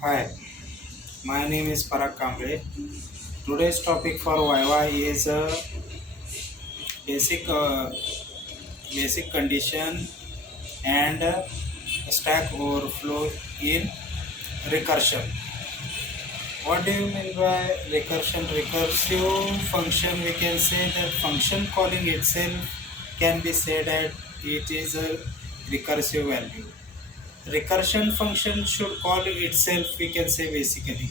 Hi, my name is Parag Kamble. Today's topic for Viva is basic basic condition and stack overflow in recursion. What do you mean by recursion? Recursive function, we can say that function calling itself can be said that it is a recursive value. Recursion function should call itself, we can say basically.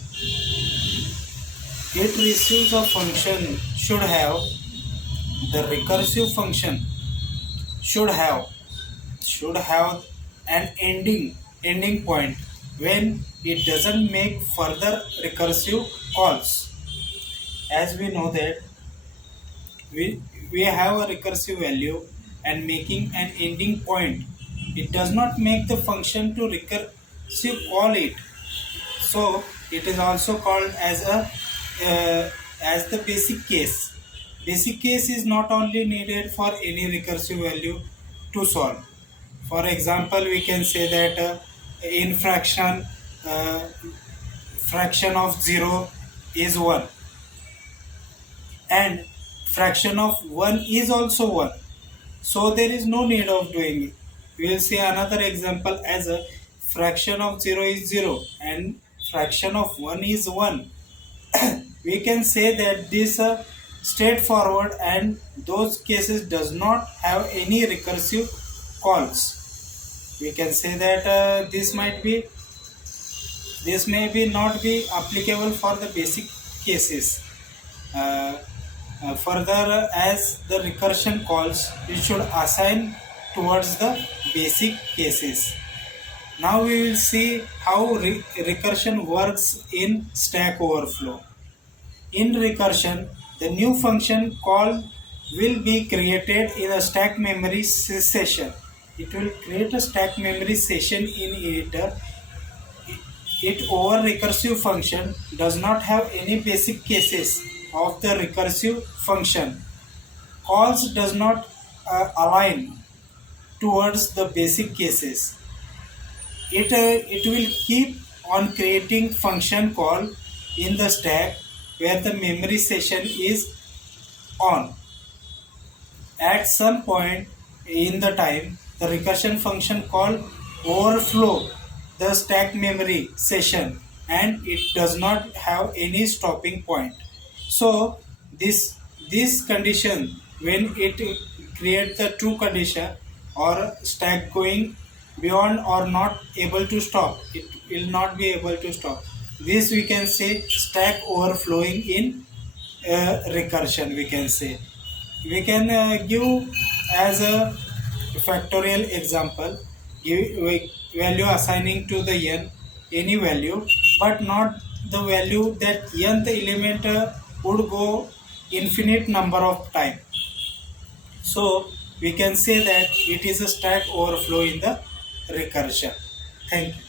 It receives a function should have the recursive function should have an ending point when it doesn't make further recursive calls. As we know that we have a recursive value and making an ending point, it does not make the function to recursive call it. So it is also called as the basic case. Basic case is not only needed for any recursive value to solve. For example, we can say that in uh, fraction of 0 is 1 and fraction of 1 is also 1. So there is no need of doing it. We will see another example as a fraction of 0 is 0 and fraction of 1 is 1. We can say that this straightforward and those cases does not have any recursive calls. We can say that this may be not be applicable for the basic cases. Uh, Further, as the recursion calls, it should assign towards the basic cases. Now we will see how recursion works in Stack Overflow. In recursion, the new function call will be created in a stack memory session. It will create a stack memory session in it. It over recursive function does not have any basic cases of the recursive function. Calls does not align towards the basic cases. It will keep on creating function call in the stack where the memory session is on. At some point in the time, the recursion function call overflow the stack memory session and it does not have any stopping point. So this condition, when it creates the true condition or stack going beyond or not able to stop, it will not be able to stop. This we can say stack overflowing in recursion, we can say. We can give as a factorial example, give value assigning to the n any value, but not the value that nth element would go infinite number of time. So we can say that it is a stack overflow in the recursion. Thank you.